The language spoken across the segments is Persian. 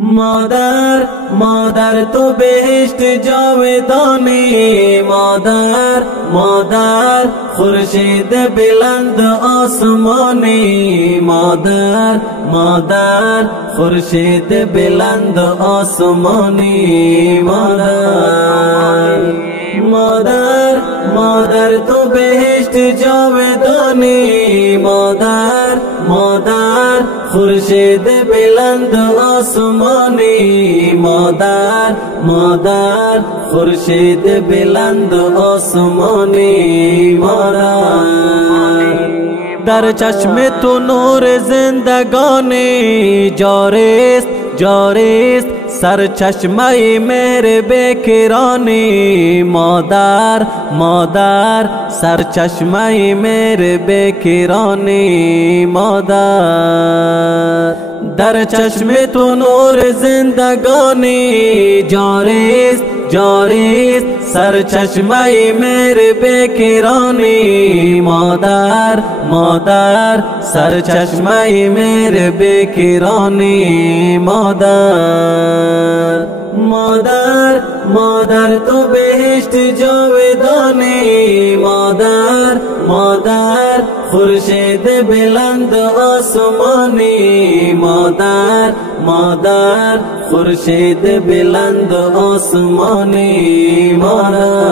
مادر مادر تو بهشت جاودانی، مادر مادر خورشید بلند آسمانی، مادر مادر خورشید بلند آسمانی، مادر مادر مادر تو بهشت جاودانی، مادر مادر خورشید بلند آسمانی، مادر مادر خورشید بلند آسمانی، مادر در چشم تو نور زندگانی جاریست جاریست سرچشمه مهر بکرانی، مادر مادر سرچشمه مهر بکرانی، مادر در چشم تو نور زندگانی جاریست جاریست سرچشمه مهر بکرانی، مادر مادر سرچشمه مهر بکرانی، مادر مادر مادر تو بهشت جاودانی، مادر مادر خورشید بلند آسمانی، مادر مادر خورشید بلند آسمانی، مادر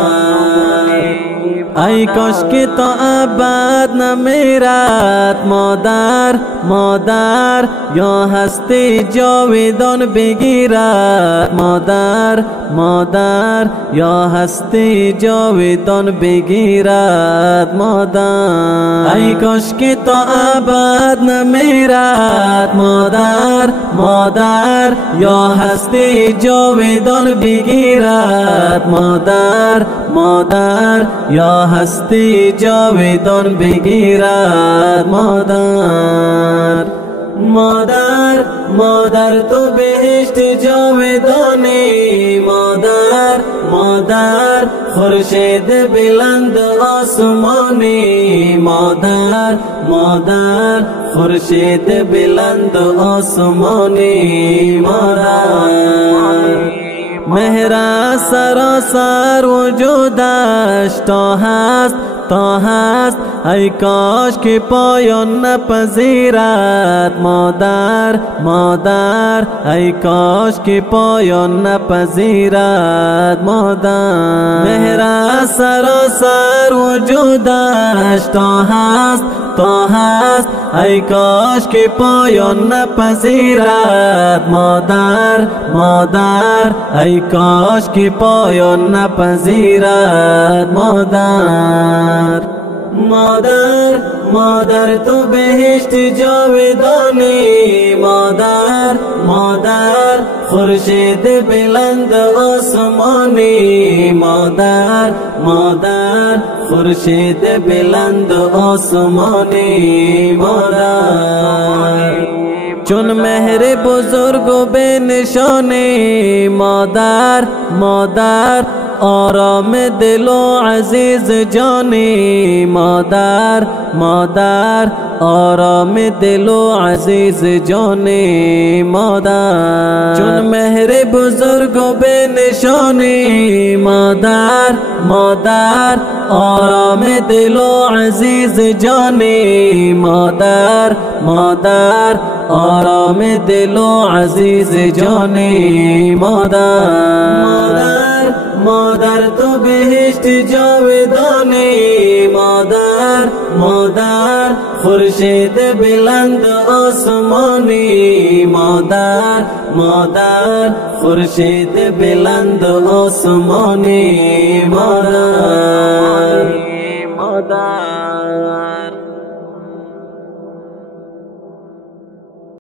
ای کاش که تا ابد نمیرد مادر مادر یا هستی جاودان بگیرد، مادر مادر یا هستی جاودان بگیرد، مادر ای کاش که تا ابد نمیرد مادر مادر یا هستی جاودان بگیرد، مادر مادر یا هستی جاودان بگیرد، مادر مادر مادر تو بهشت جاودانی، مادر مادر خورشید بلند آسمانی، مادر مادر خورشید بلند آسمانی، مادر مهر سراسر وجودش تا هست تا هست ای کاش که پایان نپذیرد، مادر مادر ای کاش که پایان نپذیرد، مادر مهر سراسر وجودش تا هست تا هست ای کاش که پایان نپذیرد، مادر مادر ای کاش که پایان نپذیرد، مادر مادر مادر تو بهشت جاودانی، مادر مادر خورشید بلند آسمانی، مادر مادر خورشید بلند آسمانی، مادر چون مهر بزرگ و به نشانی، مادر مادر آرام دل و عزیز جانی، مادر مادر آرام دل و عزیز جانی، مادر چون مهر بزرگ و به نشانی، مادر مادر آرام دل و عزیز جانی، مادر مادر آرام دل و عزیز جانی، مادر مادر تو بهشت جاودانی، مادر مادر خورشید بلند آسمانی، مادر مادر خورشید بلند آسمانی، مادر مادر